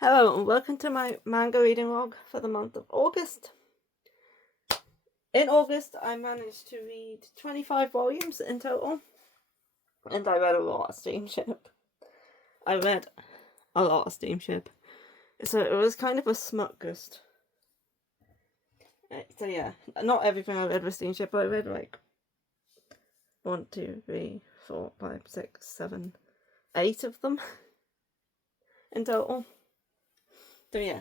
Hello and welcome to my manga reading log for the month of August. In August, I managed to read 25 volumes in total, and I read a lot of Steamship. So it was kind of a smutgust. So yeah, not everything I read was Steamship, but I read like 1, 2, 3, 4, 5, 6, 7, 8 of them in total. So yeah.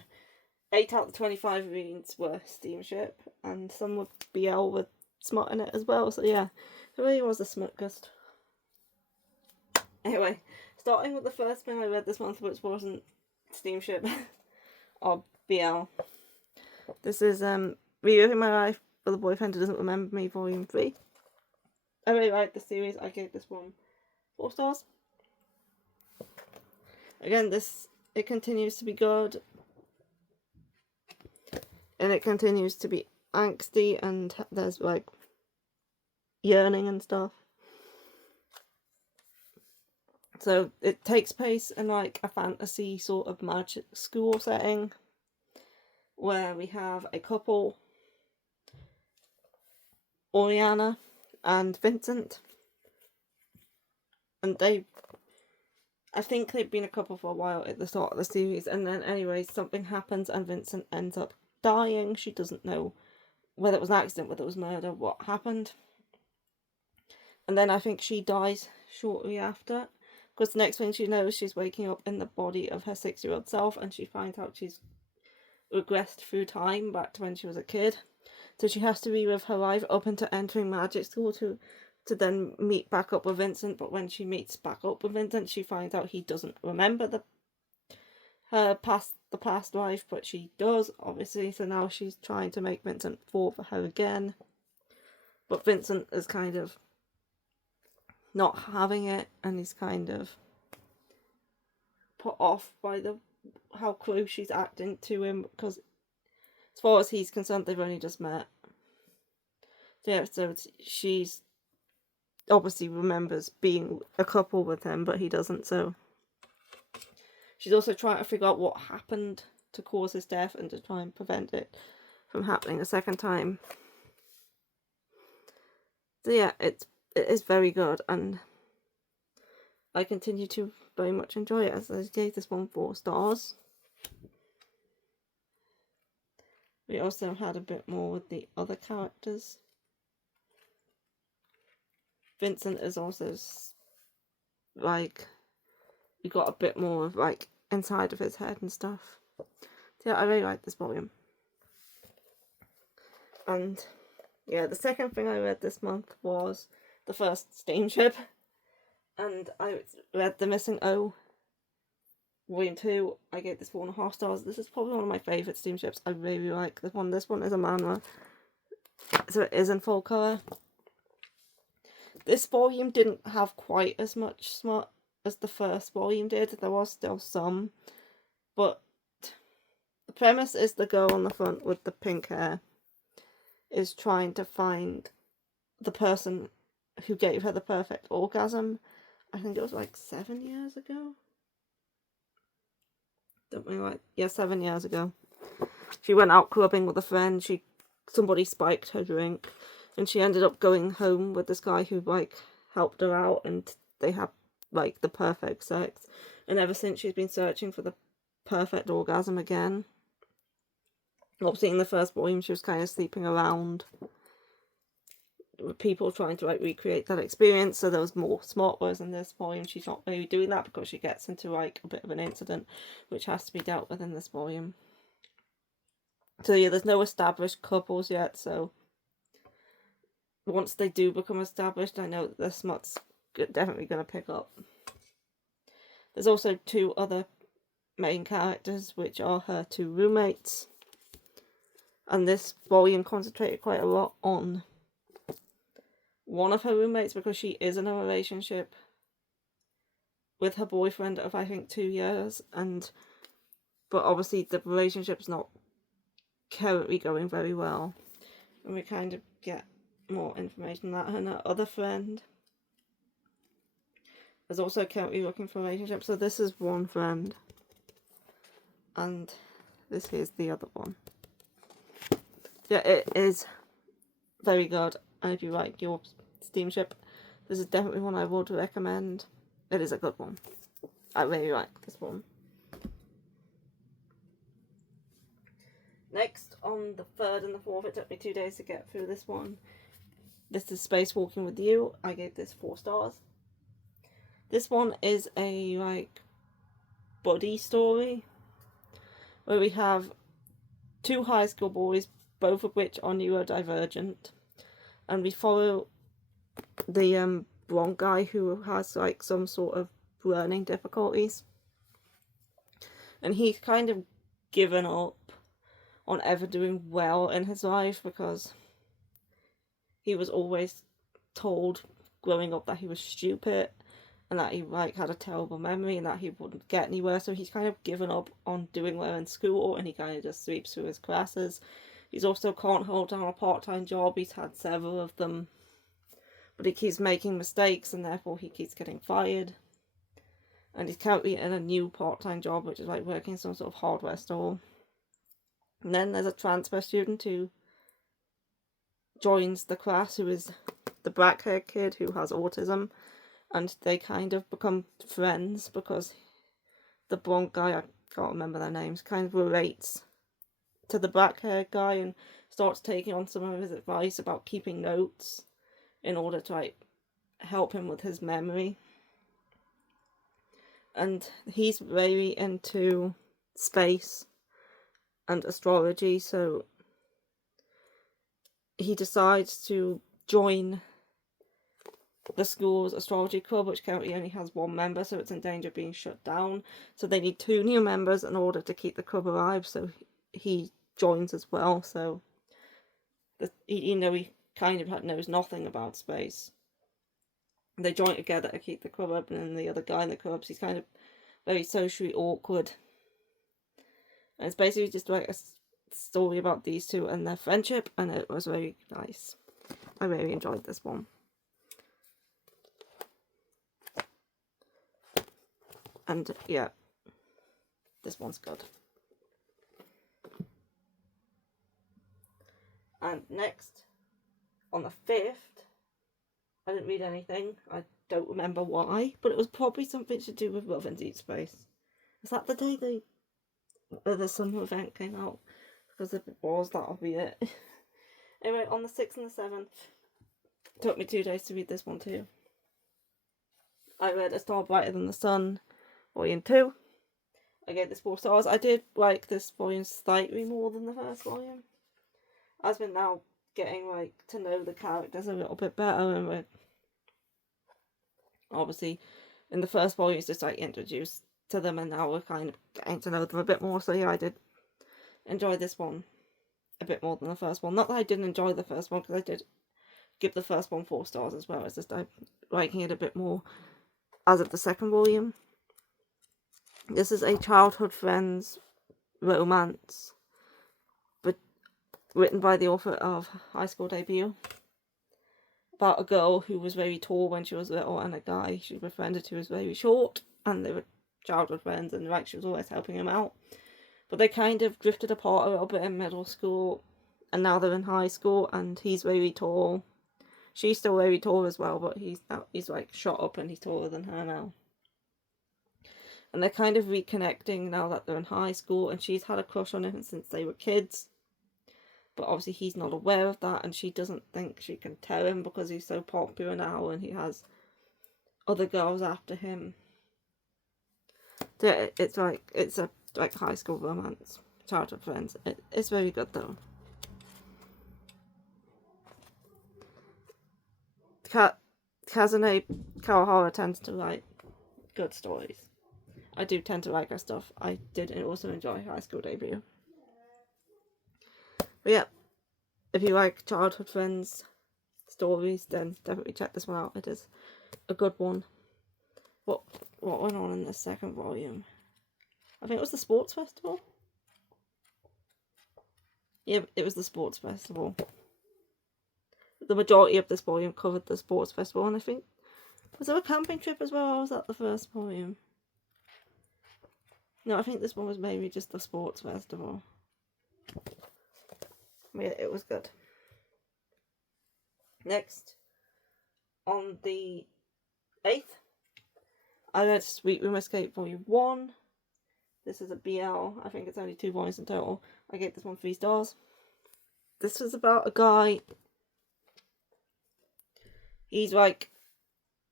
8 out of the 25 readings were Steamship, and some with BL with smut in it as well, so yeah, it really was a smutgust. Anyway, starting with the first thing I read this month, which wasn't Steamship or BL. This is Reliving My Life with a Boyfriend Who Doesn't Remember Me, Volume 3. I really liked the series. I gave this one 4 stars. Again, it continues to be good. And it continues to be angsty, and there's like yearning and stuff. So it takes place in like a fantasy sort of magic school setting where we have a couple, Oriana and Vincent. And I think they've been a couple for a while at the start of the series, and then anyway, something happens and Vincent ends up dying. She doesn't know whether it was an accident, whether it was murder, what happened. And then I think she dies shortly after, because the next thing she knows, she's waking up in the body of her 6-year-old self, and she finds out she's regressed through time back to when she was a kid. So she has to relive her life up into entering magic school to then meet back up with Vincent. But when she meets back up with Vincent, she finds out he doesn't remember the past life, but she does, obviously. So now she's trying to make Vincent fall for her again. But Vincent is kind of not having it, and he's kind of put off by how close she's acting to him, because as far as he's concerned, they've only just met. Yeah, so she's obviously remembers being a couple with him, but he doesn't, so she's also trying to figure out what happened to cause his death and to try and prevent it from happening a second time. So yeah, it is very good, and I continue to very much enjoy it, as I gave this one 4 stars. We also had a bit more with the other characters. Vincent is also like, you got a bit more of like inside of his head and stuff. So yeah, I really like this volume. And yeah, the second thing I read this month was the first Steamship, and I read The Missing O, Volume 2. I gave this 4.5 stars. This is probably one of my favourite Steamships. I really like this one. This one is a manga, so it is in full colour. This volume didn't have quite as much smut as the first volume did. There was still some, but the premise is the girl on the front with the pink hair is trying to find the person who gave her the perfect orgasm. I think it was like 7 years ago. Something like, yeah, 7 years ago. She went out clubbing with a friend. Somebody spiked her drink, and she ended up going home with this guy who like helped her out, and they had like the perfect sex. And ever since, she's been searching for the perfect orgasm again. Obviously, in the first volume, she was kind of sleeping around with people trying to like recreate that experience, so there was more smart. Whereas in this volume, she's not really doing that, because she gets into like a bit of an incident which has to be dealt with in this volume. So yeah, there's no established couples yet, so once they do become established, I know that the smut's definitely going to pick up. There's also 2 other main characters, which are her 2 roommates, and this volume concentrated quite a lot on one of her roommates, because she is in a relationship with her boyfriend of I think 2 years, but obviously the relationship's not currently going very well, and we kind of get more information on that. And her other friend is also currently looking for a relationship. So this is one friend, and this is the other one. Yeah, it is very good, and if you like your steamship, this is definitely one I would recommend. It is a good one. I really like this one. Next, on the 3rd and the 4th, it took me 2 days to get through this one. This is Spacewalking with You. I gave this 4 stars. This one is a, like, buddy story, where we have 2 high school boys, both of which are neurodivergent, and we follow the blonde guy who has, like, some sort of learning difficulties, and he's kind of given up on ever doing well in his life because he was always told growing up that he was stupid and that he, like, had a terrible memory and that he wouldn't get anywhere, so he's kind of given up on doing well in school, and he kind of just sweeps through his classes. He's also can't hold down a part-time job. He's had several of them, but he keeps making mistakes and therefore he keeps getting fired. And he's currently in a new part-time job, which is like working in some sort of hardware store. And then there's a transfer student who joins the class, who is the black-haired kid who has autism, and they kind of become friends because the blonde guy, I can't remember their names, kind of relates to the black-haired guy and starts taking on some of his advice about keeping notes in order to, like, help him with his memory. And he's very into space and astrology, so he decides to join the school's astrology club, which currently only has 1 member, so it's in danger of being shut down. So they need 2 new members in order to keep the club alive, so he joins as well. So, he kind of knows nothing about space. They join together to keep the club open, and the other guy in the club, he's kind of very socially awkward. And it's basically just like a story about these 2 and their friendship, and it was very nice. I really enjoyed this one. And yeah, this one's good. And next, on the 5th, I didn't read anything. I don't remember why, but it was probably something to do with Love in Deep Space. Was that the day the summer event came out? Because if it was, that'll be it. Anyway, on the 6th and the 7th, it took me 2 days to read this one too. I read A Star Brighter Than the Sun, Volume 2. I gave this 4 stars. I did like this volume slightly more than the first volume. I've been now getting, like, to know the characters a little bit better, and we're obviously in the first volume it's just, like, introduced to them, and now we're kind of getting to know them a bit more. So yeah, I did enjoy this one a bit more than the first one. Not that I didn't enjoy the first one, because I did give the first one 4 stars as well. It's just I'm liking it a bit more as of the second volume. This is a childhood friend's romance, but written by the author of High School Debut, about a girl who was very tall when she was little and a guy she befriended who was very short, and they were childhood friends, and, like, she was always helping him out. But they kind of drifted apart a little bit in middle school, and now they're in high school, and he's very tall. She's still very tall as well, but he's like shot up and he's taller than her now. And they're kind of reconnecting now that they're in high school, and she's had a crush on him since they were kids. But obviously he's not aware of that, and she doesn't think she can tell him because he's so popular now and he has other girls after him. So it's a high school romance, childhood friends. It's very good though. Kazune Kawahara tends to write good stories. I do tend to like her stuff. I did also enjoy High School Debut. But yeah, if you like childhood friends stories, then definitely check this one out. It is a good one. What went on in the second volume? I think it was the sports festival. Yeah, it was the sports festival. The majority of this volume covered the sports festival, and I think, was there a camping trip as well, or was that the first volume? No, I think this one was maybe just the sports festival. Yeah, it was good. Next, on the 8th, I read Sweet Room Escape Volume 1. This is a BL. I think it's only 2 volumes in total. I gave this one 3 stars. This is about a guy. He's like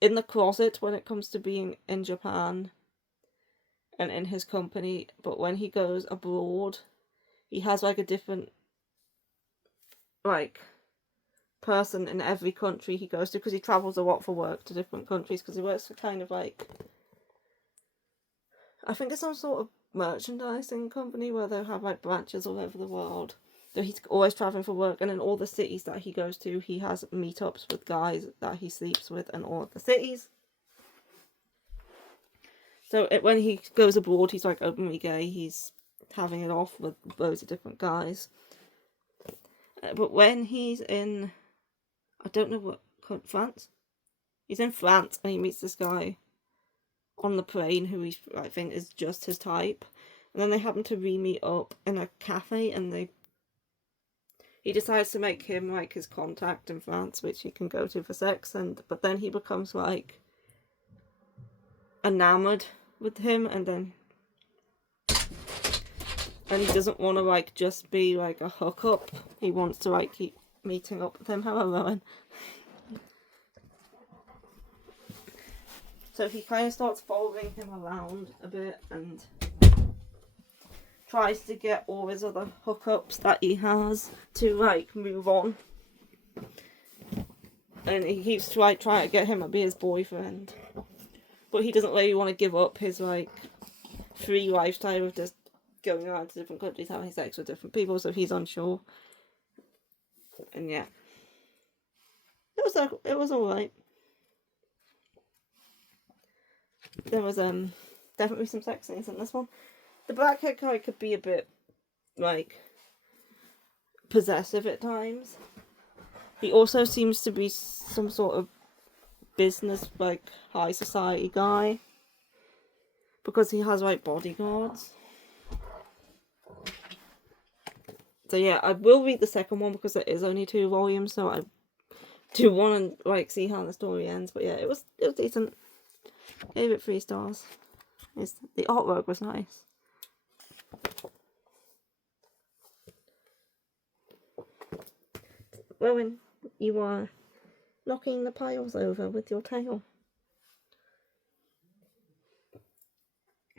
in the closet when it comes to being in Japan and in his company, but when he goes abroad, he has like a different like person in every country he goes to, because he travels a lot for work to different countries, because he works for kind of like, I think it's some sort of merchandising company where they'll have like branches all over the world. So he's always traveling for work, and in all the cities that he goes to, he has meetups with guys that he sleeps with in all of the cities. So when he goes abroad, he's like openly gay. He's having it off with loads of different guys. But when he's in, I don't know what, France? He's in France and he meets this guy on the plane who I think is just his type. And then they happen to re-meet up in a cafe, and he decides to make him like his contact in France, which he can go to for sex, but then he becomes like enamored with him, and he doesn't want to like just be like a hookup. He wants to like keep meeting up with him. Hello, Rowan. So he kind of starts following him around a bit and tries to get all his other hookups that he has to like move on. And he keeps like trying to get him to be his boyfriend, but he doesn't really want to give up his like free lifestyle of just going around to different countries having sex with different people, so he's unsure. And yeah, it was alright. There was definitely some sex scenes in this one. The blackhead guy could be a bit like possessive at times. He also seems to be some sort of business, like high society guy, because he has like bodyguards. So yeah, I will read the second one because it is only 2 volumes, so I do want to like see how the story ends. But yeah, it was decent. Gave it 3 stars. The artwork was nice. Rowan, you are knocking the piles over with your tail.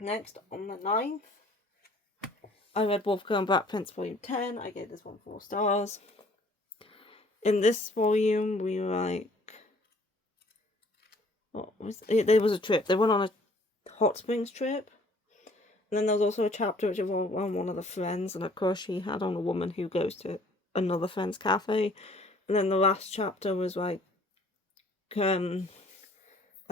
Next, on the 9th, I read Wolfgirl and Black Prince Volume 10. I gave this one 4 stars. In this volume, we were like, there was a trip. They went on a hot springs trip. And then there was also a chapter which involved one of the friends, and of course she had on a woman who goes to another friend's cafe. And then the last chapter was like, I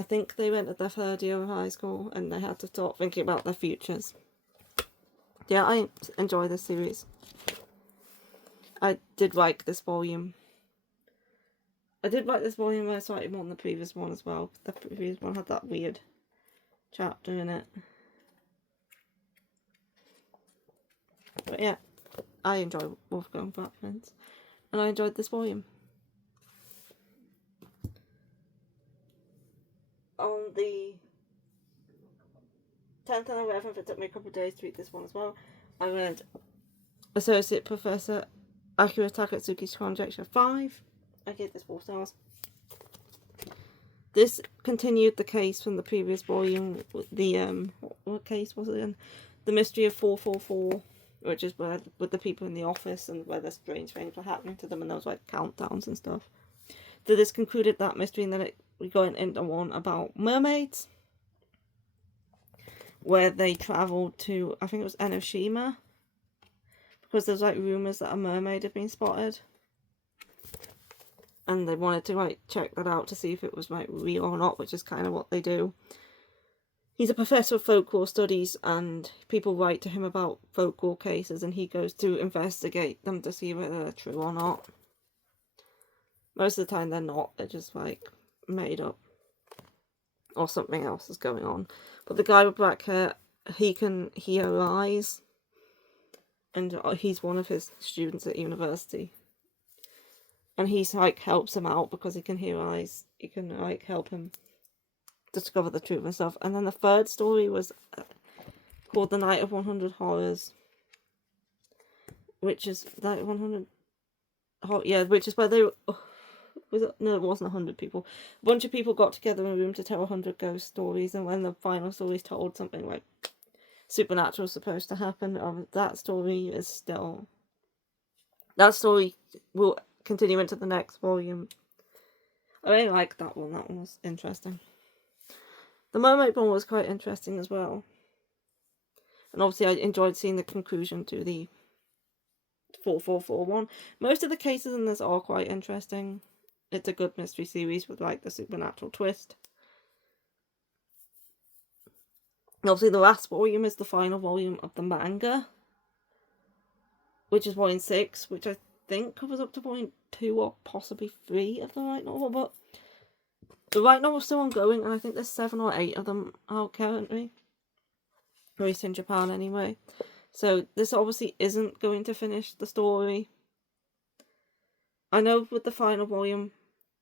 think they went at their 3rd year of high school and they had to start thinking about their futures. Yeah, I enjoy this series. I did like this volume. I did like this volume slightly more than the previous one as well. The previous one had that weird chapter in it. But yeah, I enjoy Wolfgang Black Prince, and I enjoyed this volume. On the 10th and 11th, it took me a couple of days to read this one as well. I read Associate Professor Akira Takatsuki's Conjecture 5. I gave this 4 stars. This continued the case from the previous volume. The what case was it in? The Mystery of 444, which is where with the people in the office and where the strange things were happening to them, and there was like countdowns and stuff. So this concluded that mystery, and then we got into one about mermaids, where they travelled to, I think it was Enoshima, because there's like rumours that a mermaid had been spotted. And they wanted to like check that out to see if it was like real or not, which is kind of what they do. He's a professor of folklore studies, and people write to him about folklore cases, and he goes to investigate them to see whether they're true or not. Most of the time they're not, they're just like made up, or something else is going on. But the guy with black hair, he can hear eyes, and he's one of his students at university. And he's like helps him out because he can hear eyes. He can like help him discover the truth and stuff. And then the third story was called The Night of 100 Horrors, which is like 100. Yeah, which is where they was it? No, it wasn't 100 people. A bunch of people got together in a room to tell 100 ghost stories, and when the final story is told, something like supernatural is supposed to happen. That story is still. That story will continue into the next volume. I really liked that one. That one was interesting. The mermaid one was quite interesting as well. And obviously I enjoyed seeing the conclusion to the 4441. Most of the cases in this are quite interesting. It's a good mystery series with like the supernatural twist. And obviously the last volume is the final volume of the manga, which is volume 6, which I think covers up to volume 2 or possibly 3 of the light novel, but the light novel's still ongoing, and I think there's 7 or 8 of them out currently. At least in Japan anyway. So this obviously isn't going to finish the story. I know with the final volume,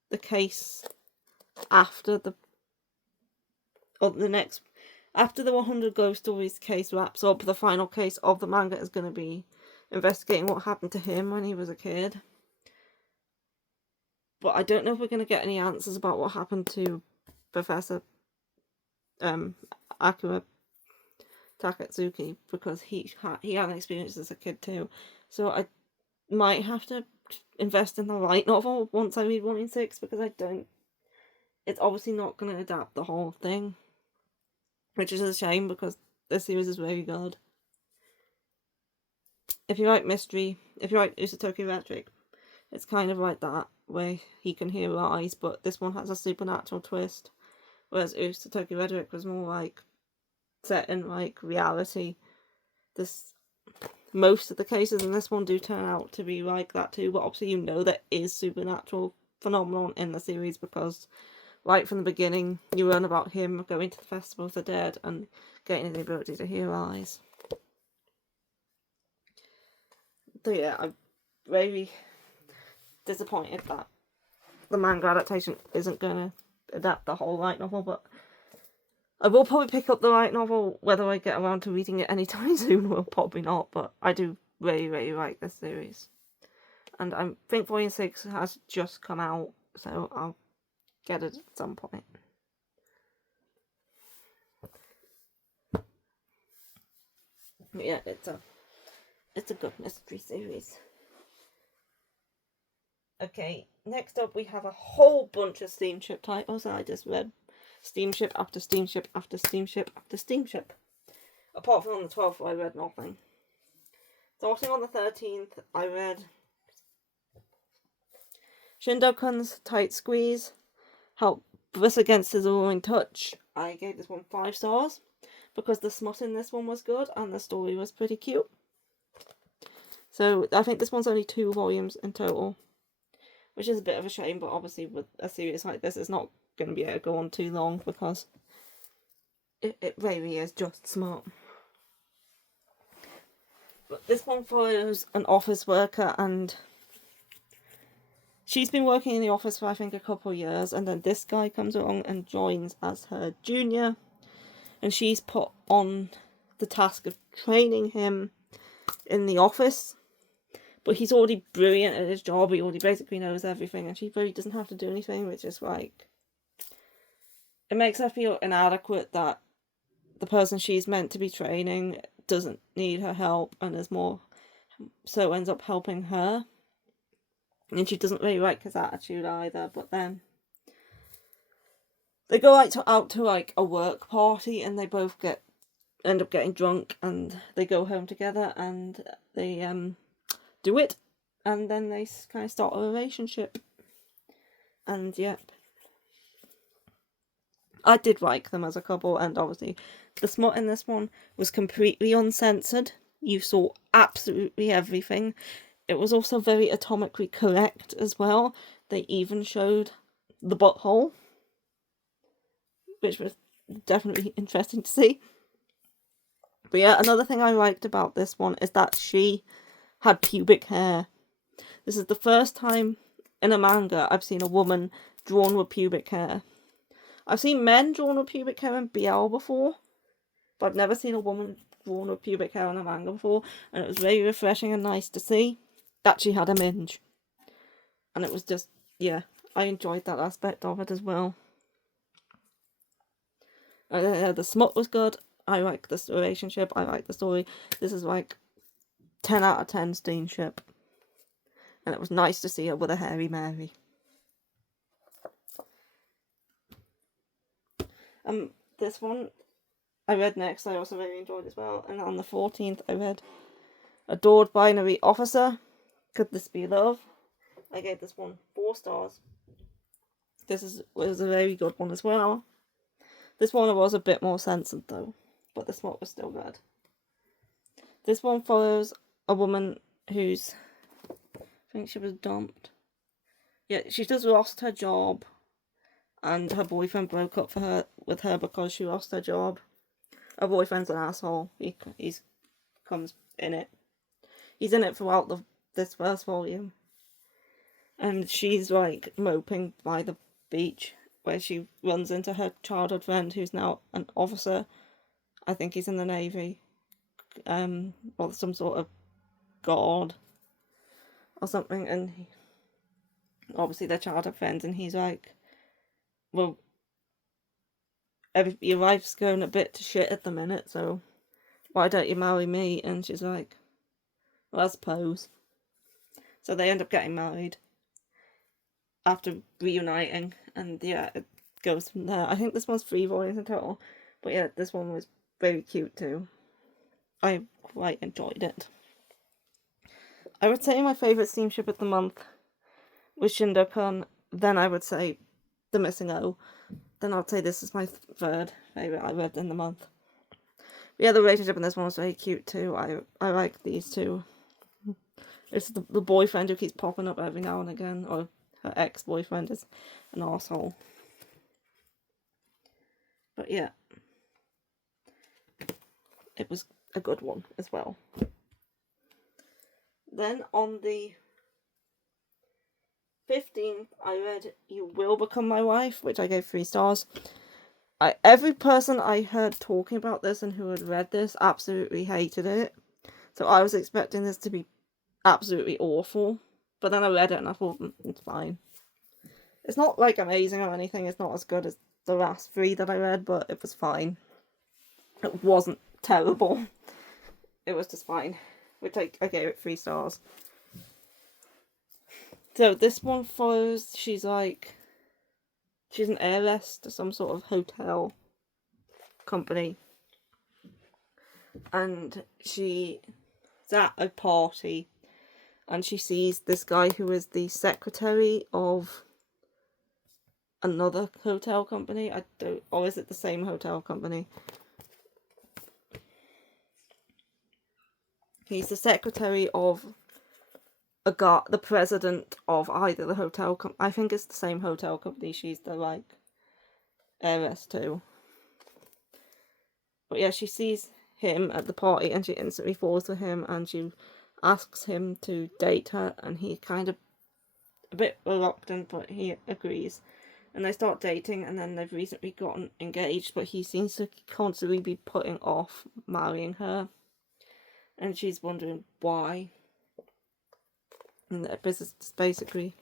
the case after the after the 100 Ghost Stories case wraps up, the final case of the manga is going to be investigating what happened to him when he was a kid. But I don't know if we're going to get any answers about what happened to Professor Akira Takatsuki, because he had an experience as a kid too. So I might have to invest in the light novel once I read volume 6, because it's obviously not going to adapt the whole thing, which is a shame because this series is very good. If you like mystery, if you like Usatoki Rhetoric, it's kind of like that, where he can hear eyes, but this one has a supernatural twist, whereas Usatoki Rhetoric was more like set in like reality. Most of the cases in this one do turn out to be like that too, but obviously you know there is supernatural phenomenon in the series, because right from the beginning you learn about him going to the Festival of the Dead and getting the ability to hear eyes. So yeah, I'm very disappointed that the manga adaptation isn't going to adapt the whole light novel, but I will probably pick up the light novel. Whether I get around to reading it anytime soon, well, probably not, but I do really, really like this series. And I think volume 6 has just come out, so I'll get it at some point. But yeah, it's a good mystery series. Okay, next up we have a whole bunch of steamship titles, and I just read steamship after steamship after steamship after steamship. Apart from on the 12th, I read nothing. Starting on the 13th, I read Shindokun's Tight Squeeze, Helpless Against His Alluring Touch. I gave this one 5 stars, because the smut in this one was good, and the story was pretty cute. So, I think this one's only 2 volumes in total, which is a bit of a shame, but obviously with a series like this, it's not going to be able to go on too long, because it really is just smart. But this one follows an office worker, and she's been working in the office for I think a couple of years, and then this guy comes along and joins as her junior, and she's put on the task of training him in the office. But he's already brilliant at his job, he already basically knows everything, and she really doesn't have to do anything, which is like, it makes her feel inadequate that the person she's meant to be training doesn't need her help and is more so ends up helping her. And she doesn't really like his attitude either. But then they go out to like a work party, and they both end up getting drunk, and they go home together, and they do it, and then they kind of start a relationship. And yep, I did like them as a couple, and obviously the smut in this one was completely uncensored. You saw absolutely everything. It was also very atomically correct as well. They even showed the butthole, which was definitely interesting to see. But yeah, another thing I liked about this one is that she had pubic hair. This is the first time in a manga I've seen a woman drawn with pubic hair. I've seen men drawn with pubic hair in BL before, but I've never seen a woman drawn with pubic hair in a manga before, and it was very refreshing and nice to see that she had a minge. And it was just, yeah, I enjoyed that aspect of it as well. The smut was good. I like this relationship. I like the story. This is like 10 out of 10 steamship. And it was nice to see her with a hairy Mary. This one I read next. I also really enjoyed as well. And on the 14th, I read Adored Binary Officer. Could This Be Love? I gave this one 4 stars. Was a very good one as well. This one was a bit more censored though, but the smut was still good. This one follows a woman who's, I think she was dumped. Yeah, she just lost her job, and her boyfriend broke up with her because she lost her job. Her boyfriend's an asshole. He's comes in it. He's in it throughout this first volume. And she's like moping by the beach where she runs into her childhood friend who's now an officer. I think he's in the Navy. Or some sort of god or something. And obviously they're childhood friends, and he's like, well, your life's going a bit to shit at the minute, so why don't you marry me? And she's like, well, I suppose. So they end up getting married after reuniting, and yeah, it goes from there. I think this one's 3 volumes in total, but yeah, this one was very cute too. I quite enjoyed it. I would say my favourite steamship of the month was Shindokan. Then I would say The Missing O. Then I'd say this is my 3rd favourite I read in the month. But yeah, the relationship in this one was very cute too. I like these two. It's the boyfriend who keeps popping up every now and again, or her ex-boyfriend is an arsehole. But yeah, it was a good one as well. Then on the 15th, I read You Will Become My Wife, which I gave 3 stars. Every person I heard talking about this and who had read this absolutely hated it. So I was expecting this to be absolutely awful. But then I read it and I thought, it's fine. It's not like amazing or anything. It's not as good as the last 3 that I read, but it was fine. It wasn't terrible. It was just fine. Which I gave it 3 stars. So this one follows, she's an heiress to some sort of hotel company. And she's at a party, and she sees this guy who is the secretary of another hotel company. Or is it the same hotel company? He's the secretary of the president of either the hotel company. I think it's the same hotel company she's the like heiress to. But yeah, she sees him at the party and she instantly falls for him, and she asks him to date her, and he kind of a bit reluctant, but he agrees. And they start dating, and then they've recently gotten engaged, but he seems to constantly be putting off marrying her. And she's wondering why. And this is basically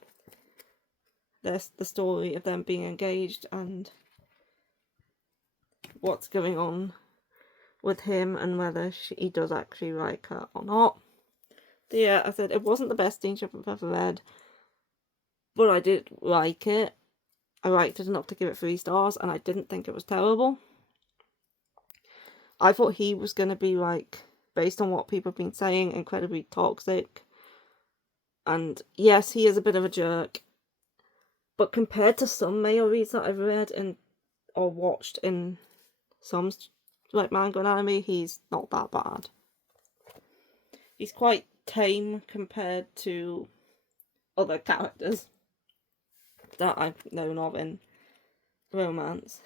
the story of them being engaged and what's going on with him and whether he does actually like her or not. So yeah, I said it wasn't the best steamship I've ever read, but I did like it. I liked it enough to give it 3 stars, and I didn't think it was terrible. I thought he was going to be, like, based on what people have been saying, incredibly toxic. And yes, he is a bit of a jerk. But compared to some male reads that I've read or watched in some like manga and anime, he's not that bad. He's quite tame compared to other characters that I've known of in romance.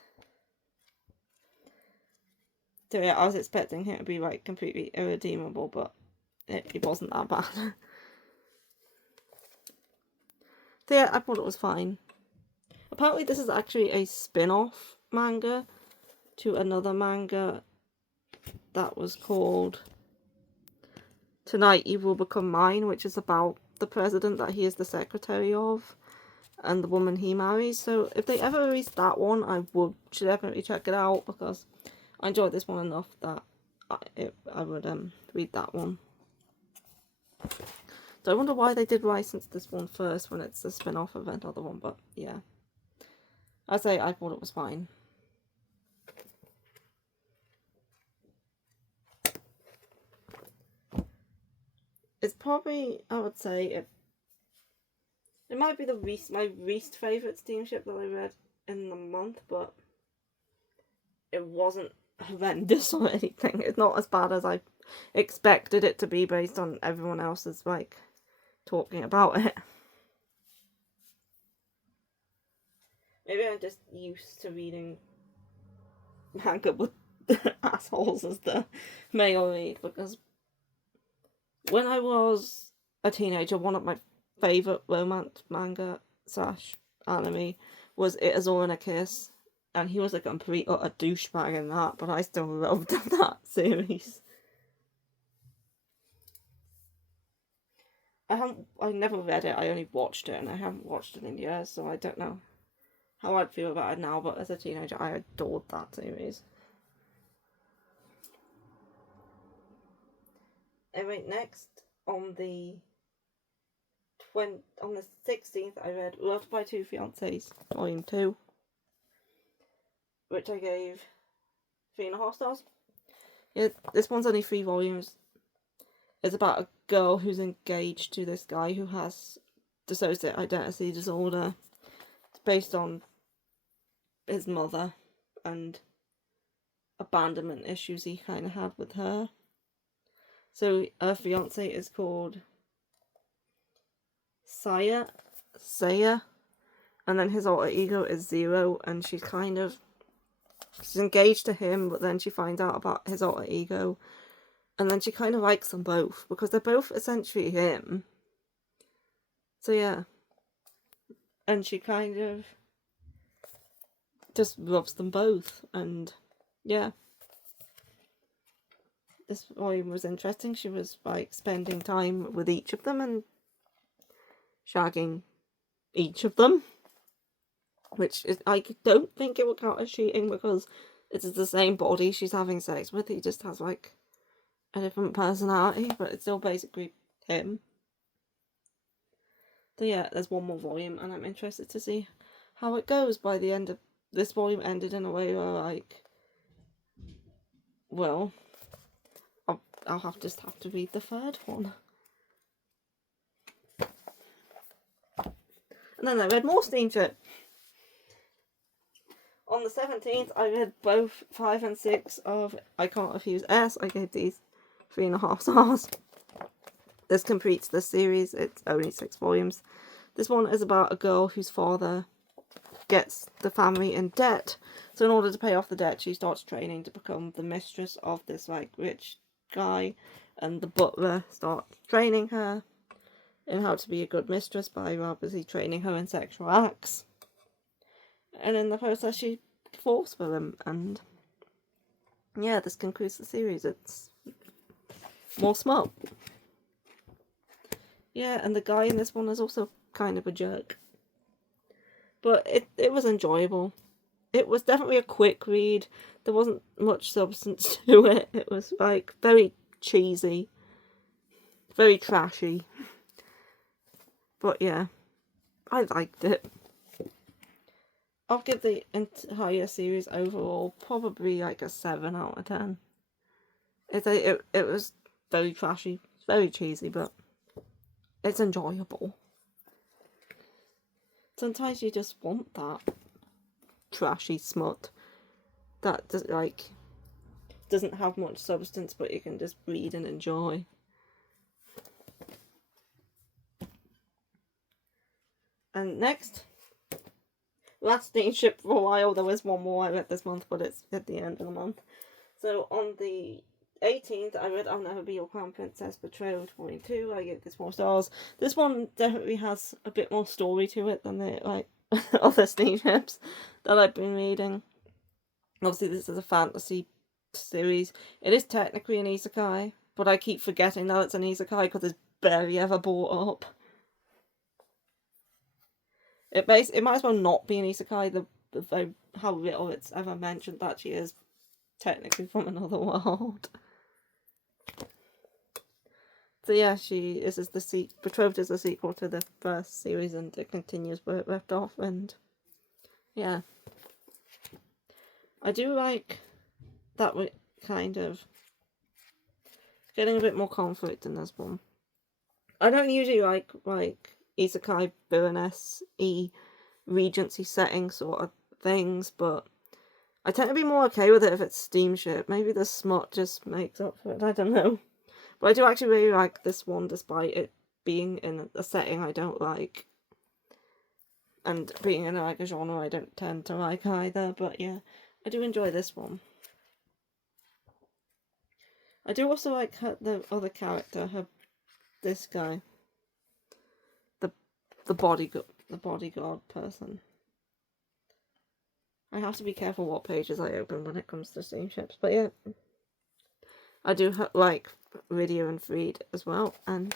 So yeah, I was expecting him to be like completely irredeemable, but it wasn't that bad. So yeah, I thought it was fine. Apparently this is actually a spin-off manga to another manga that was called Tonight You Will Become Mine, which is about the president that he is the secretary of and the woman he marries. So if they ever release that one, I should definitely check it out, because I enjoyed this one enough that I would read that one. So I wonder why they did license this one first when it's a spin-off of another one, but yeah. I thought it was fine. It's probably, I would say, it might be my least favourite steamship that I read in the month, but it wasn't horrendous or anything. It's not as bad as I expected it to be based on everyone else's, like, talking about it. Maybe I'm just used to reading manga with assholes as the male lead, because when I was a teenager, one of my favourite romance manga / anime was It Azor and a Kiss, and he was a complete utter douchebag in that, but I still loved that series. I never read it, I only watched it, and I haven't watched it in years, so I don't know how I'd feel about it now, but as a teenager I adored that series. Anyway, next on the 16th I read Loved by Two Fiancés, Volume 2, which I gave 3.5 stars. Yeah, this one's only 3 volumes. It's about a girl who's engaged to this guy who has dissociative identity disorder. It's based on his mother and abandonment issues he kind of had with her. So her fiance is called Saya, and then his alter ego is Zero, and she's engaged to him, but then she finds out about his alter ego, and then she kind of likes them both because they're both essentially him. So yeah, and she kind of just loves them both, and yeah. This volume was interesting. She was like spending time with each of them and shagging each of them, which is, I don't think it would count as cheating because it is the same body she's having sex with. He just has like a different personality, but it's still basically him. So yeah, there's one more volume, and I'm interested to see how it goes by the end of this volume. Ended in a way where, like, well, I'll just have to read the third one. And then I read more steamship. On the 17th, I read both 5 and 6 of I Can't Refuse S. I gave these 3.5 stars. This completes the series. It's only 6 volumes. This one is about a girl whose father gets the family in debt. So in order to pay off the debt, she starts training to become the mistress of this, like, rich guy. And the butler starts training her in how to be a good mistress by obviously training her in sexual acts. And in the process, she falls for him. And yeah, this concludes the series. It's more smut. Yeah, and the guy in this one is also kind of a jerk. But it was enjoyable. It was definitely a quick read. There wasn't much substance to it. It was like very cheesy, very trashy. But yeah, I liked it. I'll give the entire series overall probably like a 7 out of 10. It was very trashy, very cheesy, but it's enjoyable. Sometimes you just want that trashy smut that doesn't have much substance, but you can just read and enjoy. And next, last steamship for a while. There was one more I read this month, but it's at the end of the month. So on the 18th, I read I'll Never Be Your Crown Princess Betrothed Volume 2. I gave this 4 stars. This one definitely has a bit more story to it than the like other steamships that I've been reading. Obviously, this is a fantasy series. It is technically an isekai, but I keep forgetting that it's an isekai because it's barely ever brought up. It might as well not be an isekai. How little it's ever mentioned that she is technically from another world. So yeah, Betrothed is the sequel to the first series, and it continues where it left off. And yeah, I do like that we're kind of getting a bit more conflict in this one. I don't usually like isekai villainess-y Regency setting sort of things, but I tend to be more okay with it if it's steamship. Maybe the smut just makes up for it, I don't know. But I do actually really like this one, despite it being in a setting I don't like. And being in a genre I don't tend to like either, but yeah, I do enjoy this one. I do also like the other character, this guy. The bodyguard person. I have to be careful what pages I open when it comes to steamships, but yeah. I do like Lydia and Freed as well, and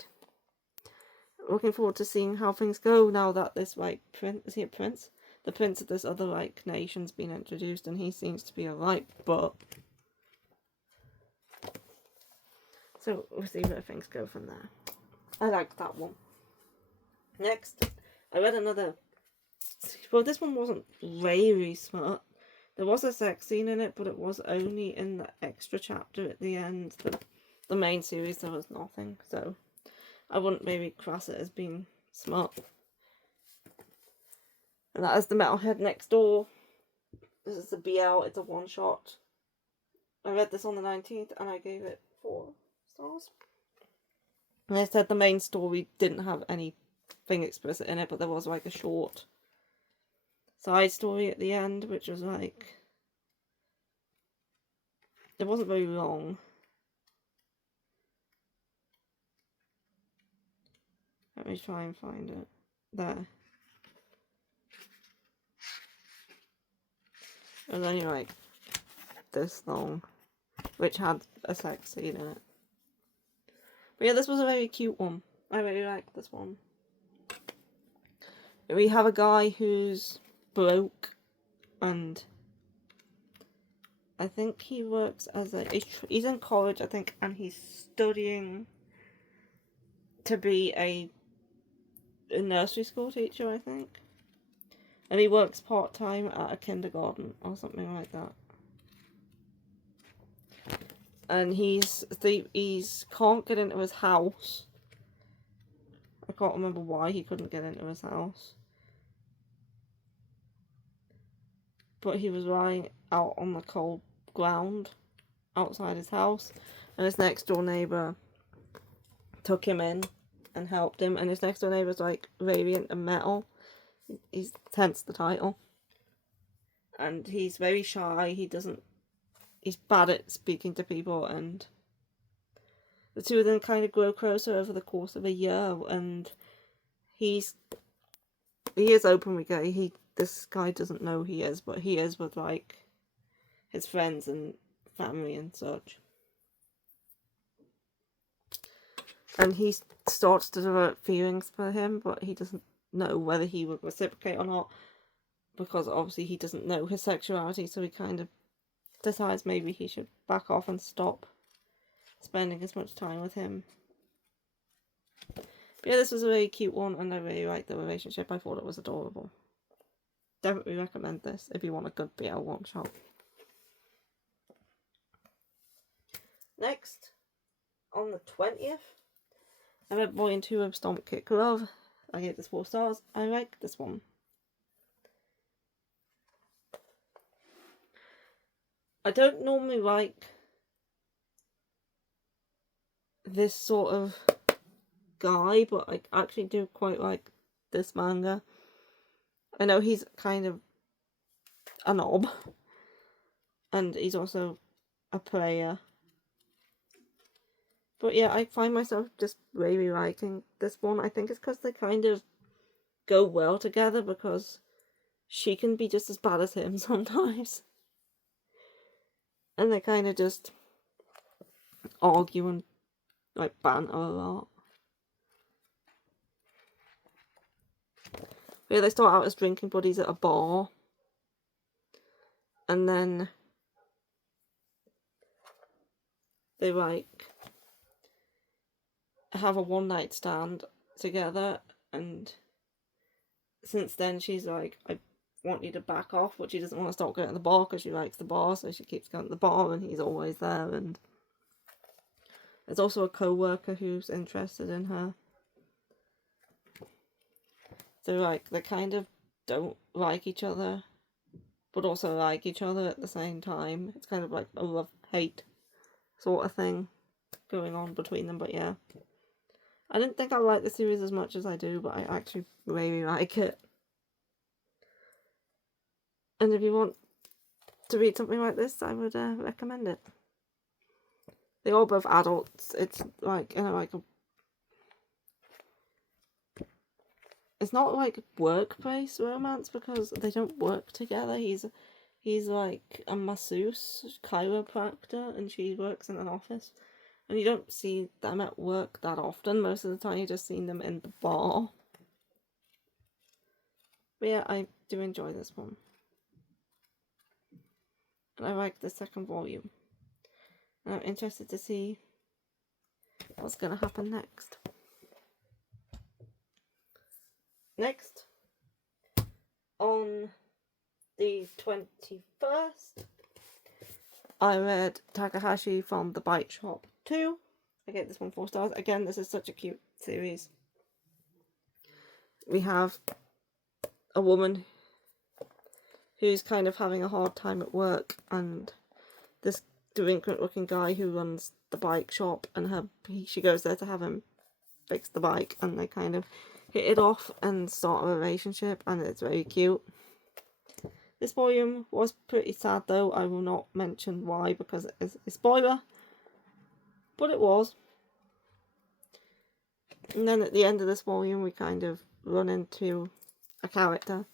looking forward to seeing how things go now that this prince, is he a prince? The prince of this other nation's been introduced, and he seems to be alright, but so we'll see where things go from there. I like that one. Next, I read another. Well, this one wasn't very smart. There was a sex scene in it, but it was only in the extra chapter at the end. The main series, there was nothing, so I wouldn't maybe class it as being smart. And that is The Metalhead Next Door. This is a BL, it's a one-shot. I read this on the 19th, and I gave it 4 stars. And I said the main story didn't have anything explicit in it, but there was a short side story at the end, which was it wasn't very long. Let me try and find it. There. It was only this long, which had a sex scene in it. But yeah, this was a very cute one. I really liked this one. We have a guy who's broke, and I think he works as he's in college, I think, and he's studying to be a nursery school teacher, I think. And he works part-time at a kindergarten or something like that. And he's can't get into his house. I can't remember why he couldn't get into his house. But he was lying out on the cold ground outside his house, and his next door neighbour took him in and helped him, and his next door neighbour's really into metal. He's hence the title. And he's very shy, he's bad at speaking to people, and the two of them kind of grow closer over the course of a year, and he is openly gay. This guy doesn't know he is, but he is with his friends and family and such. And he starts to develop feelings for him, but he doesn't know whether he would reciprocate or not, because obviously he doesn't know his sexuality, so he kind of decides maybe he should back off and stop spending as much time with him. But yeah, this was a really cute one, and I really liked the relationship. I thought it was adorable. Definitely recommend this if you want a good BL one-shot. Next, on the 20th, I read Volume 2 of Stomp Kick Love. I gave this 4 stars. I like this one. I don't normally like this sort of guy, but I actually do quite like this manga. I know he's kind of a knob, and he's also a prayer. But yeah, I find myself just really liking this one. I think it's because they kind of go well together, because she can be just as bad as him sometimes. And they kind of just argue and like banter a lot. Yeah, they start out as drinking buddies at a bar. And then they like have a one night stand together, and since then she's like, I want you to back off, but she doesn't want to stop going to the bar because she likes the bar, so she keeps going to the bar and he's always there. And there's also a co-worker who's interested in her. So like they kind of don't like each other, but also like each other at the same time. It's kind of like a love-hate sort of thing going on between them. But yeah, I didn't think I liked the series as much as I do, but I actually really like it. And if you want to read something like this, I would recommend it. They're all both adults. It's like, you know, like it's not like workplace romance because they don't work together. He's like a masseuse, chiropractor, and she works in an office. And you don't see them at work that often. Most of the time you just see them in the bar. But yeah, I do enjoy this one. And I like the second volume. And I'm interested to see what's going to happen next. Next, on the 21st, I read Takahashi from the Bike Shop 2. I gave this one 4 stars. Again, this is such a cute series. We have a woman who's kind of having a hard time at work, and this delinquent looking guy who runs the bike shop, and she goes there to have him fix the bike, and they kind of hit it off and start a relationship, and it's very cute. This volume was pretty sad though. I will not mention why because it is a spoiler, but it was. And then at the end of this volume we kind of run into a character,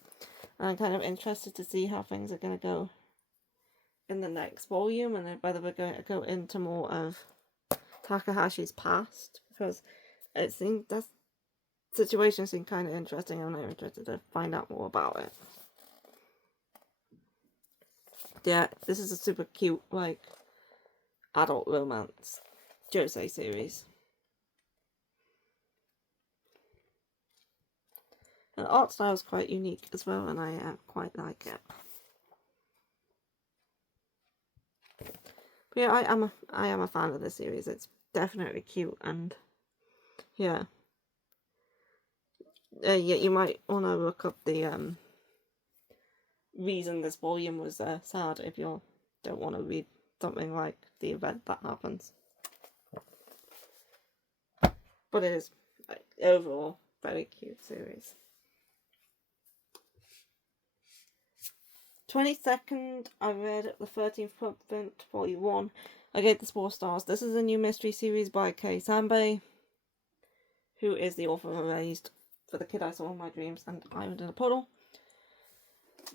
and I'm kind of interested to see how things are going to go in the next volume, and whether we're going to go into more of Takahashi's past, because it seems that situation seemed kind of interesting. I'm not interested to find out more about it. Yeah, this is a super cute, like, adult romance josei series. And the art style is quite unique as well, and I quite like it. But yeah, I am a fan of this series. It's definitely cute, and yeah. Yeah, you might want to look up the reason this volume was sad if you don't want to read something like the event that happens. But it is, overall, very cute series. 22nd, I read The 13th President 41. I gave this 4 stars. This is a new mystery series by Kei Sanbei, who is the author of Erased, For the Kid I Saw in My Dreams, and Island in a Puddle.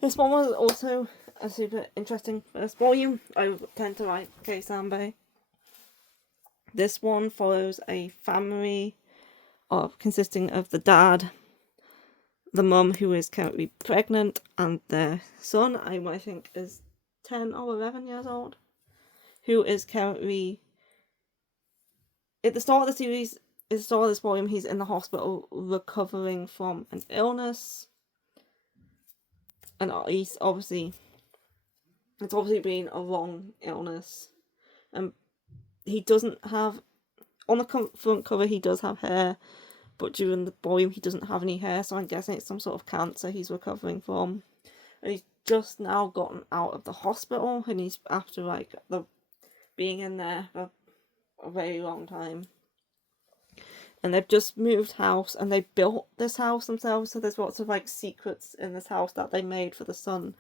This one was also a super interesting first volume. I tend to like Kei Sanbei. This one follows a family consisting of the dad, the mum who is currently pregnant, and their son, I think is 10 or 11 years old, who is currently, at the start of the series, at the start of this volume, he's in the hospital recovering from an illness. And it's obviously been a long illness. And he doesn't have, on the front cover he does have hair, but during the volume he doesn't have any hair, so I'm guessing it's some sort of cancer he's recovering from. And he's just now gotten out of the hospital, and he's after like being in there for a very long time. And they've just moved house, and they built this house themselves, so there's lots of like secrets in this house that they made for the son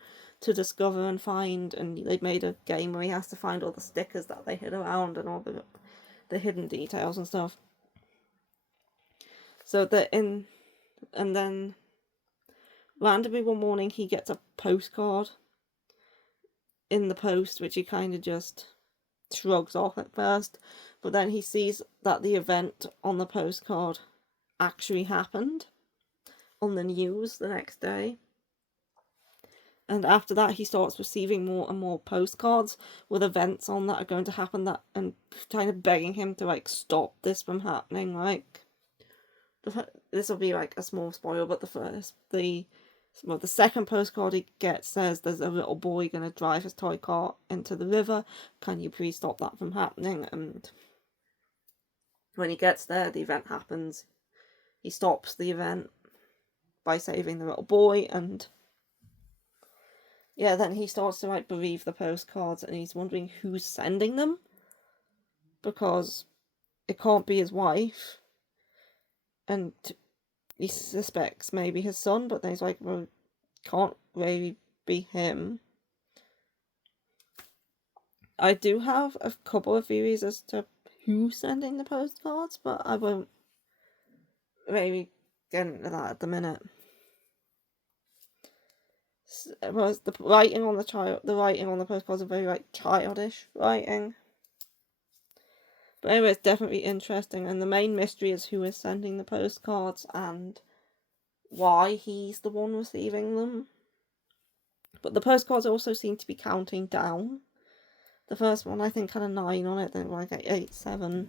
to discover and find, and they've made a game where he has to find all the stickers that they hid around and all the hidden details and stuff. So and then randomly one morning he gets a postcard in the post, which he kind of just shrugs off at first, but then he sees that the event on the postcard actually happened on the news the next day. And after that, he starts receiving more and more postcards with events on that are going to happen, that and kind of begging him to like stop this from happening. Like, this will be like a small spoiler, but the second postcard he gets says there's a little boy going to drive his toy car into the river. Can you please stop that from happening? And when he gets there, the event happens. He stops the event by saving the little boy, and yeah, then he starts to like believe the postcards, and he's wondering who's sending them, because it can't be his wife, and he suspects maybe his son, but then he's like, well, can't really be him. I do have a couple of theories as to who's sending the postcards, but I won't really get into that at the minute. Was the writing on the postcards are very like childish writing. But anyway, it's definitely interesting, and the main mystery is who is sending the postcards and why he's the one receiving them. But the postcards also seem to be counting down. The first one I think had a 9 on it, then like 8, 7.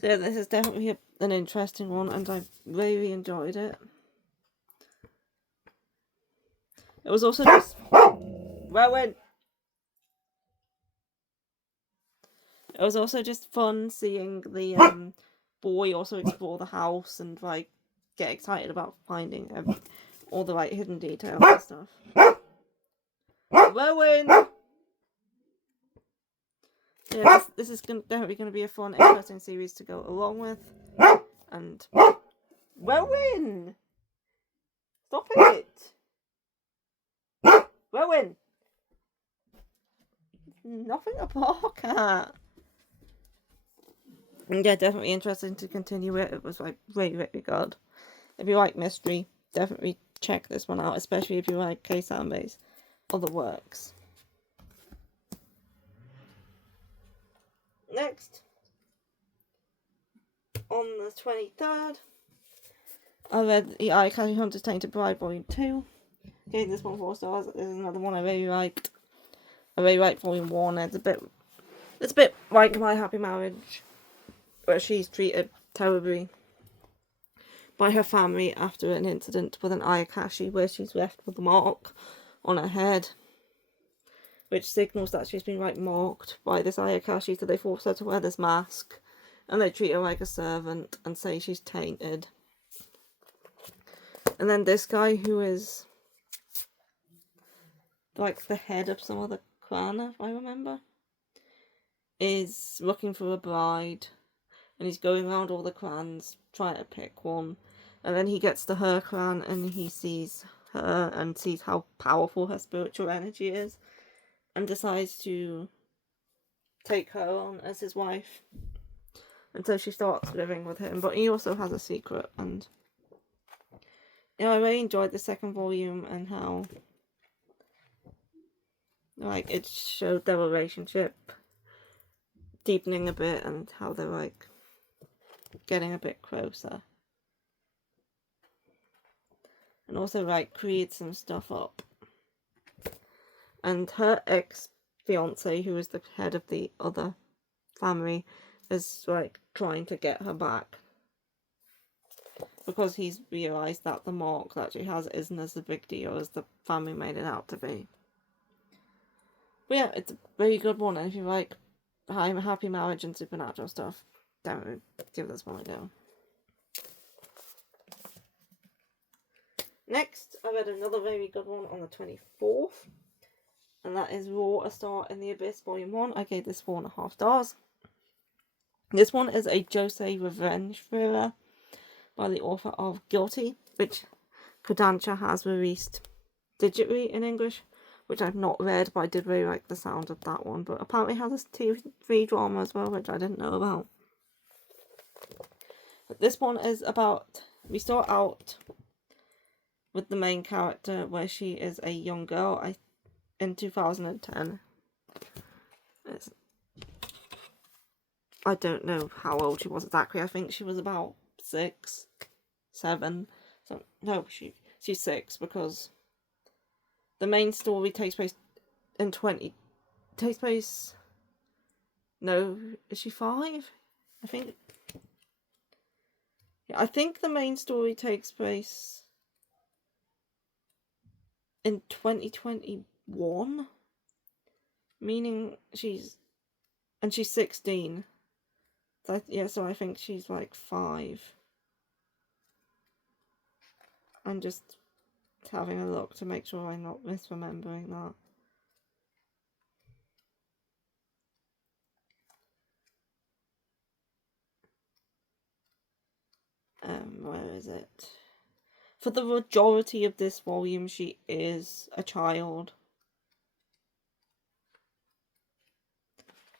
So yeah, this is definitely an interesting one, and I really enjoyed it. It was also just Rowan. It was also just fun seeing the boy also explore the house and like get excited about finding all the like hidden details and stuff. Rowan. Yeah, this is definitely going to be a fun, interesting series to go along with. And Rowan, stop it. Rowan, nothing to bark at. And yeah, definitely interesting to continue it. It was like really, really good. If you like mystery, definitely check this one out, especially if you like Kei-Sanbei's other works. Next, on the 23rd, I read The Ayakashi Hunter's Tainted Bride Volume 2. Gave this one 4 stars. This is another one I really liked. I really liked Volume 1. It's a bit like My Happy Marriage, where she's treated terribly by her family after an incident with an Ayakashi where she's left with a mark on her head, which signals that she's been like marked by this Ayakashi, so they force her to wear this mask and they treat her like a servant and say she's tainted. And then this guy, who is like the head of some other clan, if I remember, is looking for a bride, and he's going around all the clans trying to pick one. And then he gets to her clan and he sees her and sees how powerful her spiritual energy is, and decides to take her on as his wife. And so she starts living with him, but he also has a secret. And you know, I really enjoyed the second volume and how like it showed their relationship deepening a bit and how they're like getting a bit closer. And also like create some stuff up. And her ex-fiance, who is the head of the other family, is like trying to get her back, because he's realised that the mark that she has isn't as a big deal as the family made it out to be. But yeah, it's a very good one, and if you like Happy Marriage and supernatural stuff, definitely give this one a go. Next, I read another very good one on the 24th, and that is Raw, A Star in the Abyss Volume 1. I gave this 4.5 stars. This one is a josei revenge thriller by the author of Guilty, which Kodansha has released digitally in English. which I've not read, but I did really like the sound of that one. But apparently it has a TV drama as well, which I didn't know about. But this one is about, we start out with the main character where she is a young girl in 2010. I don't know how old she was exactly. I think she was about 6, 7. So no, she's 6, because the main story takes place in no, is she 5? I think. Yeah, I think the main story takes place in 2021, meaning she's 16. So so I think she's like 5. I'm just having a look to make sure I'm not misremembering that. Where is it? For the majority of this volume, she is a child.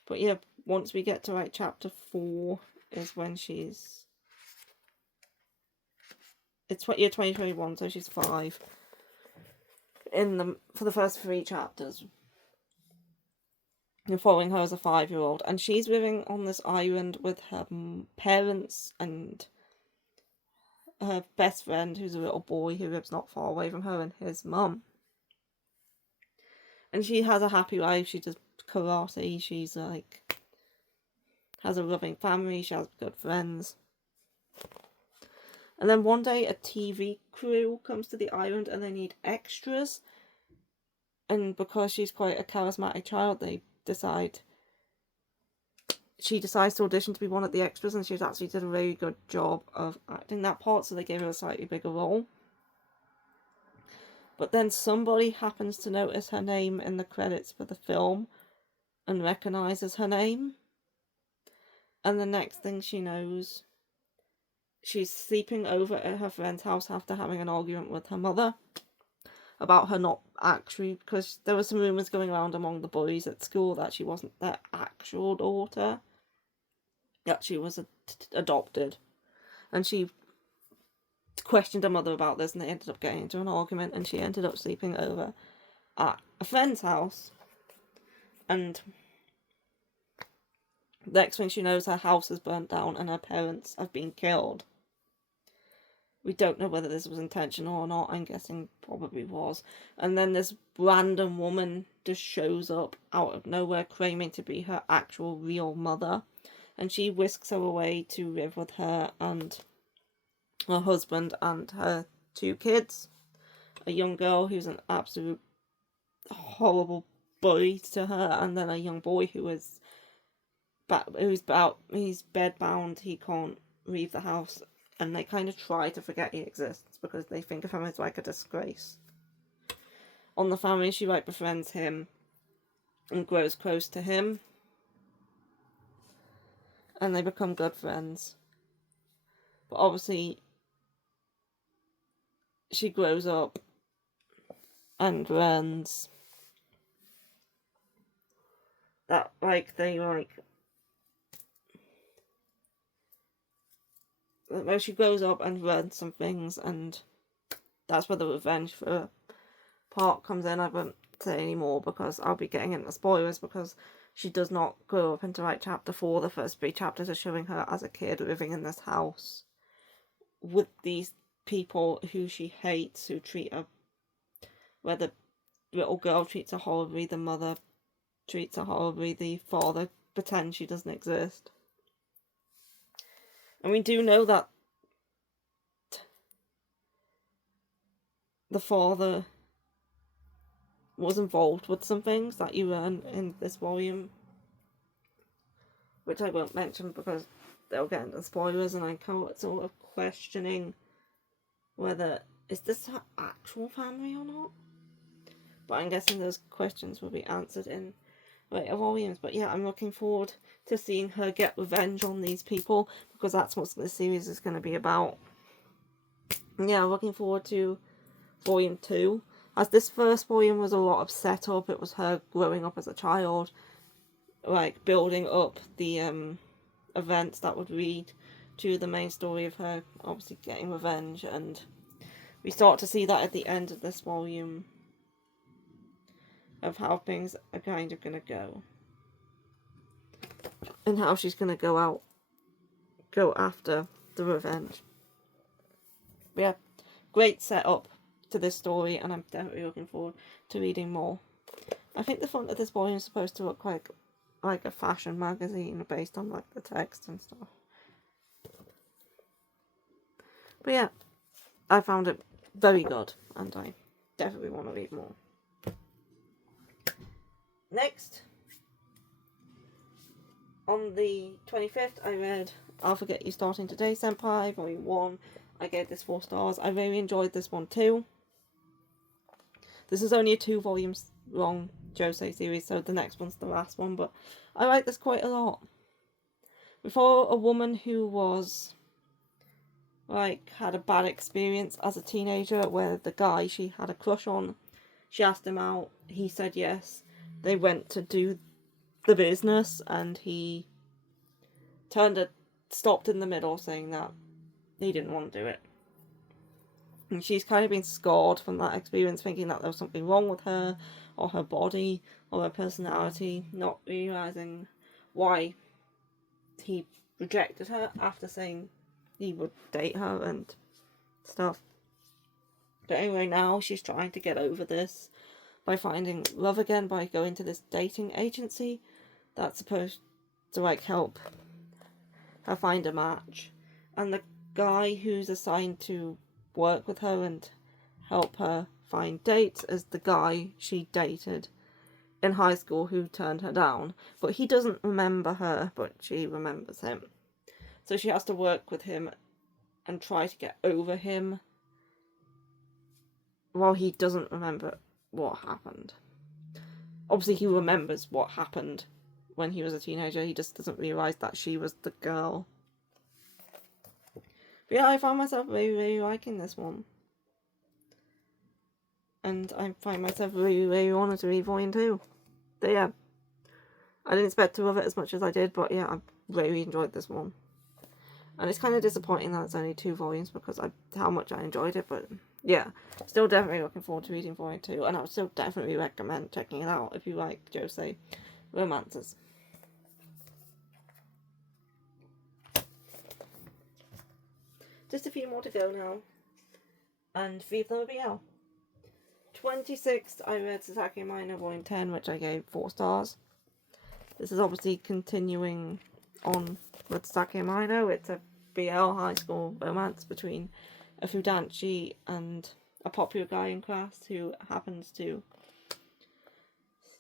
But yeah, once we get to like chapter 4 is when she's... It's year 2021, so she's 5. For the first 3 chapters. You're following her as a 5-year-old. And she's living on this island with her parents and her best friend, who's a little boy who lives not far away from her, and his mum. And she has a happy life. She does karate. She's like... has a loving family. She has good friends. And then one day a TV crew comes to the island and they need extras. And because she's quite a charismatic child, she decides to audition to be one of the extras, and she's actually did a very good job of acting that part, so they gave her a slightly bigger role. But then somebody happens to notice her name in the credits for the film and recognises her name. And the next thing she knows, she's sleeping over at her friend's house after having an argument with her mother about her not actually, because there were some rumours going around among the boys at school that she wasn't their actual daughter, that she was adopted. And she questioned her mother about this, and they ended up getting into an argument, and she ended up sleeping over at a friend's house. And the next thing she knows, her house is burnt down and her parents have been killed. We don't know whether this was intentional or not. I'm guessing probably was. And then this random woman just shows up out of nowhere claiming to be her actual real mother. And she whisks her away to live with her and her husband and her 2 kids. A young girl who's an absolute horrible bully to her, and then a young boy who is he's bedbound, he can't leave the house, and they kind of try to forget he exists because they think of him as like a disgrace. On the family, she like befriends him and grows close to him, and they become good friends. But obviously she grows up and learns that she grows up and learns some things, and that's where the revenge for part comes in. I won't say any more because I'll be getting into spoilers, because she does not grow up into like chapter 4. The first 3 chapters are showing her as a kid living in this house with these people who she hates, who treat her, where the little girl treats her horribly, the mother treats her horribly, the father pretends she doesn't exist. And we do know that the father was involved with some things that you learn in this volume, which I won't mention because they'll get into spoilers, and I'm sort of questioning whether is this her actual family or not. But I'm guessing those questions will be answered in later volumes. But yeah, I'm looking forward to seeing her get revenge on these people, because that's what the series is going to be about. Yeah, looking forward to volume 2. As this first volume was a lot of setup, it was her growing up as a child, like building up the events that would lead to the main story of her obviously getting revenge, and we start to see that at the end of this volume of how things are kind of going to go and how she's going to go after the revenge. But yeah, great setup to this story, and I'm definitely looking forward to reading more. I think the front of this volume is supposed to look like a fashion magazine based on like the text and stuff. But yeah, I found it very good, and I definitely want to read more. Next, on the 25th, I read I'll Forget You Starting Today, Senpai, Volume 1. I gave this 4 stars. I really enjoyed this one too. This is only a 2 volumes long Josei series, so the next one's the last one, but I like this quite a lot. Before, a woman who was had a bad experience as a teenager where the guy she had a crush on, she asked him out, he said yes. They went to do the business, and he stopped in the middle saying that he didn't want to do it. And she's kind of been scarred from that experience, thinking that there was something wrong with her, or her body, or her personality, not realising why he rejected her after saying he would date her and stuff. But anyway, now she's trying to get over this by finding love again, by going to this dating agency that's supposed to help her find a match. And the guy who's assigned to work with her and help her find dates is the guy she dated in high school who turned her down. But he doesn't remember her, but she remembers him. So she has to work with him and try to get over him while he doesn't remember what happened. Obviously he remembers what happened when he was a teenager, he just doesn't realise that she was the girl. But yeah, I found myself really, really liking this one. And I find myself really, really wanting to read Volume 2. But yeah, I didn't expect to love it as much as I did, but yeah, I really enjoyed this one. And it's kind of disappointing that it's only 2 volumes because how much I enjoyed it, but yeah, still definitely looking forward to reading Volume 2, and I would still definitely recommend checking it out if you like Josei romances. Just a few more to go now, and 3 of them will be out. 26th, I read Sasaki Minor Volume 10, which I gave 4 stars. This is obviously continuing on with Sasaki Minor. It's a BL high school romance between a Fudanchi and a popular guy in class who happens to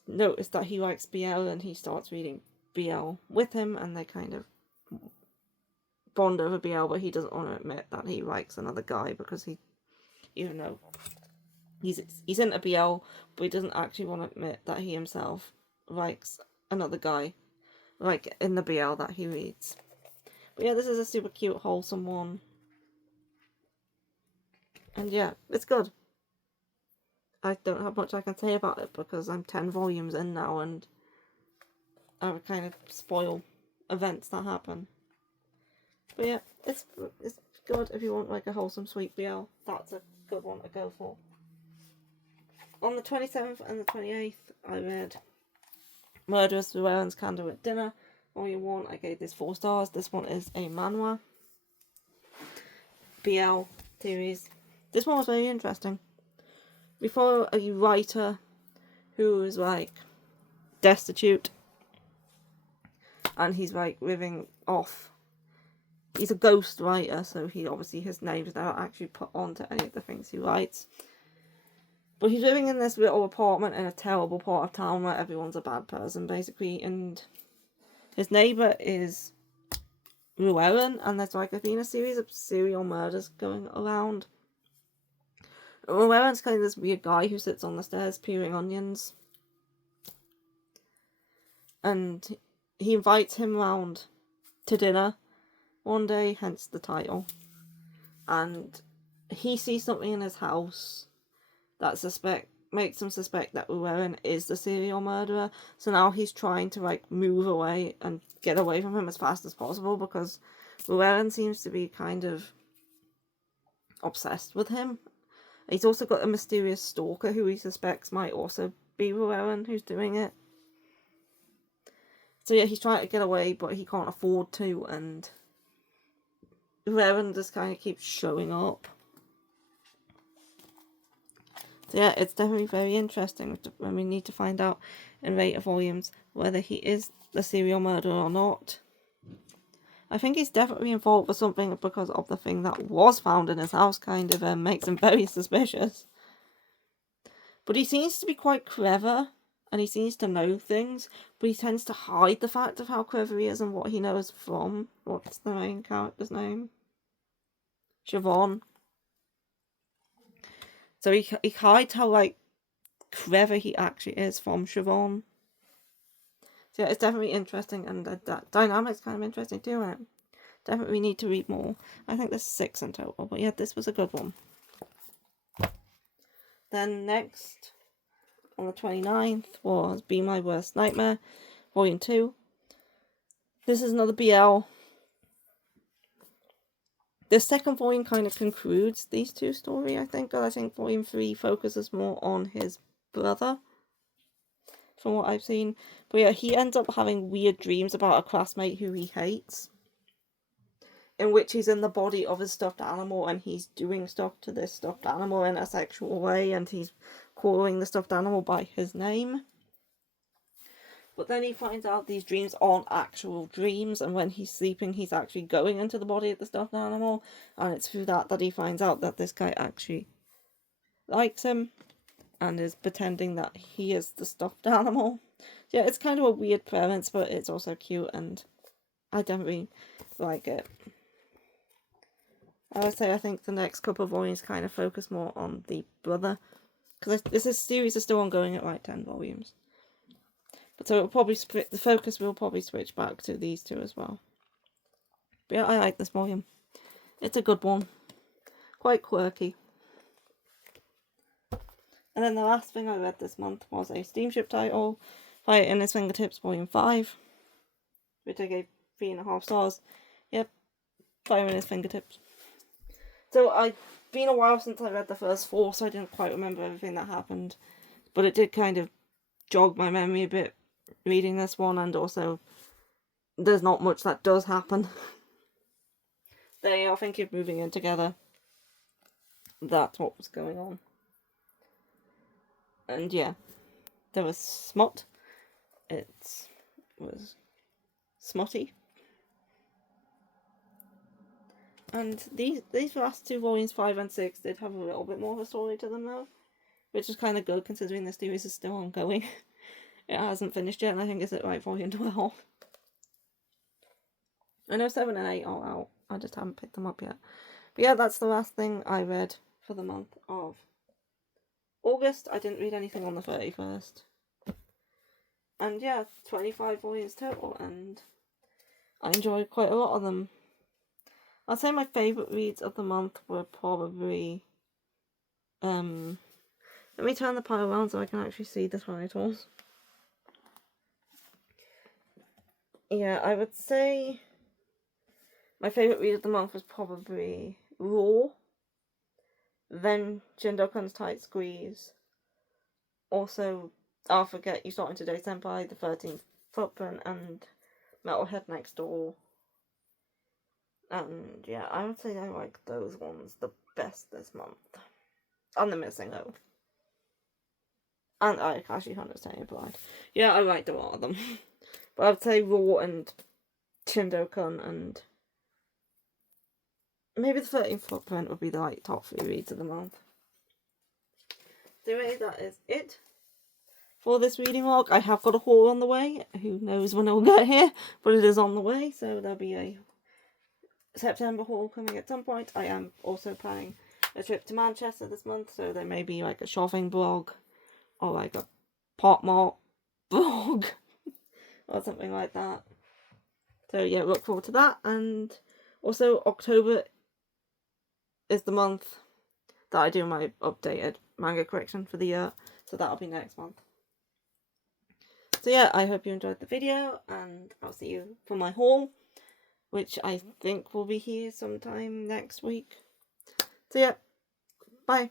notice that he likes BL, and he starts reading BL with him, and they kind of bond over BL, but he doesn't want to admit that he likes another guy because even though he's into BL, but he doesn't actually want to admit that he himself likes another guy, like in the BL that he reads. But yeah, this is a super cute, wholesome one. And yeah, it's good. I don't have much I can say about it because I'm 10 volumes in now, and I would kind of spoil events that happen. But yeah, it's good if you want like a wholesome sweet BL. That's a good one to go for. On the 27th and the 28th, I read Murderous Llewellyn's Candle at Dinner. Volume 1, I gave this 4 stars. This one is a manhwa BL series. This one was very interesting. Before, a writer who is like destitute, and he's like living off. He's a ghost writer, so his name's not actually put onto any of the things he writes. But he's living in this little apartment in a terrible part of town where everyone's a bad person, basically, and his neighbour is Llewellyn, and there's been a series of serial murders going around. Llewellyn's kind of this weird guy who sits on the stairs peeling onions. And he invites him round to dinner one day, hence the title. And he sees something in his house that makes them suspect that Llewellyn is the serial murderer. So now he's trying to like move away and get away from him as fast as possible, because Llewellyn seems to be kind of obsessed with him. He's also got a mysterious stalker who he suspects might also be Llewellyn who's doing it. So yeah, he's trying to get away, but he can't afford to, and Llewellyn just kind of keeps showing up. So yeah, it's definitely very interesting, and we need to find out in later volumes whether he is the serial murderer or not. I think he's definitely involved with something, because of the thing that was found in his house kind of makes him very suspicious. But he seems to be quite clever, and he seems to know things, but he tends to hide the fact of how clever he is and what he knows from, what's the main character's name? Siobhan. So he hides how, like, clever he actually is from Siobhan. So yeah, it's definitely interesting, and that dynamic's kind of interesting too, and definitely need to read more. I think there's 6 in total, but yeah, this was a good one. Then next, on the 29th, was Be My Worst Nightmare, Volume 2. This is another BL. The second volume kind of concludes these two stories, I think. I think Volume 3 focuses more on his brother, from what I've seen. But yeah, he ends up having weird dreams about a classmate who he hates, in which he's in the body of his stuffed animal, and he's doing stuff to this stuffed animal in a sexual way, and he's calling the stuffed animal by his name. But then he finds out these dreams aren't actual dreams, and when he's sleeping, he's actually going into the body of the stuffed animal, and it's through that he finds out that this guy actually likes him, and is pretending that he is the stuffed animal. Yeah, it's kind of a weird premise, but it's also cute, and I definitely like it. I would say I think the next couple of volumes kind of focus more on the brother, because this series is still ongoing at like 10 volumes. But so it'll probably the focus will probably switch back to these two as well. But yeah, I like this volume. It's a good one. Quite quirky. And then the last thing I read this month was a steamship title, Fire in His Fingertips, Volume 5, which I gave 3.5 stars. Yep, Fire in His Fingertips. So it's been a while since I read the first 4, so I didn't quite remember everything that happened. But it did kind of jog my memory a bit reading this one, and also there's not much that does happen. They are thinking of moving in together. That's what was going on. And yeah, there was smut. It was smutty. And these last 2 volumes, 5 and 6, did have a little bit more of a story to them though, which is kind of good considering the series is still ongoing. It hasn't finished yet, and I think it's at like volume 12. I know 7 and 8 are out. I just haven't picked them up yet. But yeah, that's the last thing I read for the month of August. I didn't read anything on the 31st. And yeah, 25 volumes total, and I enjoyed quite a lot of them. I'd say my favourite reads of the month were probably... Let me turn the pile around so I can actually see the titles. Yeah, I would say my favourite read of the month was probably Raw, then Shindokun's Tight Squeeze, also I'll Forget You Starting Today Senpai, The 13th Footprint, and Metalhead Next Door. And yeah, I would say I like those ones the best this month. And The Missing O. And I actually understand Blind. Yeah, I liked a lot of them. But I would say Raw and Shindokan and maybe The 13th Footprint would be the like top 3 reads of the month. So anyway, that is it for this reading log. I have got a haul on the way. Who knows when it will get here, but it is on the way, so there'll be a September haul coming at some point. I am also planning a trip to Manchester this month, so there may be like a shopping blog or like a Pop Mart blog or something like that. So yeah, look forward to that. And also October is the month that I do my updated manga collection for the year. So that'll be next month. So yeah, I hope you enjoyed the video, and I'll see you for my haul, which I think will be here sometime next week. So yeah, bye.